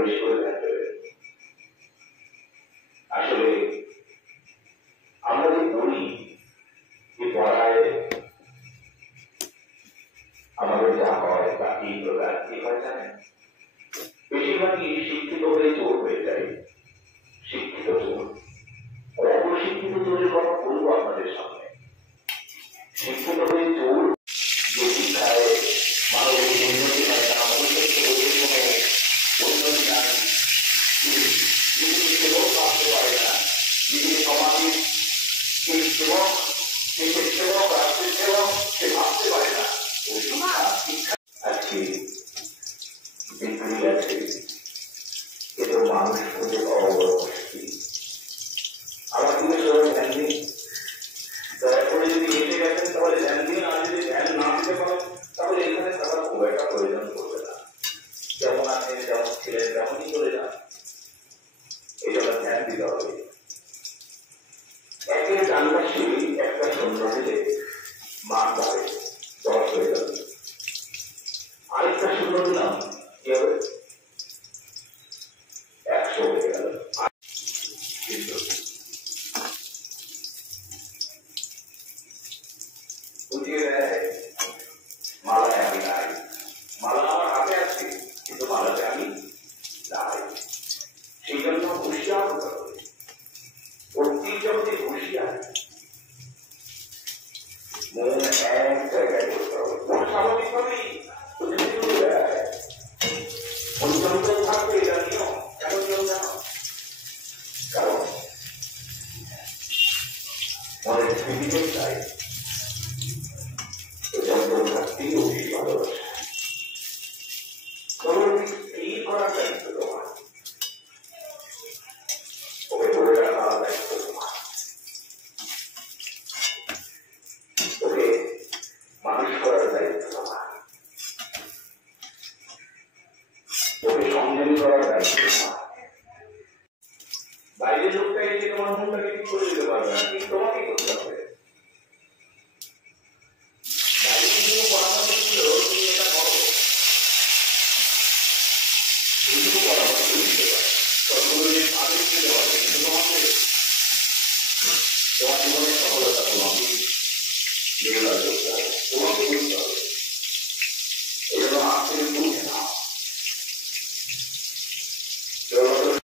বেশি করে থাকতে হবে। আসলে আমরা যে বলি যে পড়ায় আমাদের যা হয় বা এই প্রকার কি হয় জানেন, বেশিরভাগই শিক্ষিত হয়ে চোর হয়ে যায়। শিক্ষিত চোর, অশিক্ষিত চোরের কথা বলবো আপনাদের সামনে। শিক্ষিত হয়ে চোর যে শিক্ষায় মানবিক উন্নতি হয় না, মনুষ্যত্ব কোনো উন্নতি নাই, নিজেকে সেবক ভাবতে পারে না, নিজেকে সমাজের সেই সেবক, দেশের সেবক, রাষ্ট্রের সেবক সে ভাবতে পারে না। ওই শিক্ষা আজকে বিক্রি আছে, এত মানুষ খুঁজে পাওয়া বড় মুশকিল। আমার কিন্তু সবাই ধ্যান দিন, দয়া করে যদি এসে গেছেন তাহলে ধ্যান দিন, আর যদি ধ্যান না দিতে পারেন তাহলে এখানে থাকার খুব একটা প্রয়োজন করবে না। যেমন আছেন, যেমন ছিলেন তেমনই চলে যান, এটা ধ্যান দিতে হবে। একের ডানপাশে একটা শূন্য দিলে মান বাড়ে, 10 হয়ে যাবে। আরেকটা শূন্য দিলাম কি হবে, 100 হয়ে গেল। বুঝিয়ে দেয় মালায় আমি নাই, মালা আমার হাতে আছে কিন্তু মালাতে আমি নাই। সেই জন্য হুঁশিয়ার হতে হবে, প্রত্যেক জগতে হুঁশিয়ার, মন এক জায়গায় করতে হবে। মন স্বাভাবিকভাবেই অঞ্চল থাকবে, এটা নিয়ম। কেন নিয়ম জানো? কারণ মনের স্মৃতিকে চাই, যন্ত্র থাকতেই বেশি ভালোবাসে। তোমার স্থির করার দায়িত্ব তোমার, ওকে ধরে রাখার দায়িত্ব তোমার, ওকে মানুষ করার দায়িত্ব তোমার, ওকে সংযমী করার দায়িত্ব তোমার। বাইরের লোকটা এসে তোমার মনটাকে ঠিক করে দিতে পারবে না, ঠিক তোমাকেই করতে হবে। বাইরের জন্য পরামর্শ ছিল তুমি এটা করো, এইটুকু পরামর্শ দিতে পারে, আদেশ দিতে পারবে, কিন্তু তোমাকে তোমার জীবনের সফলতা তোমাকে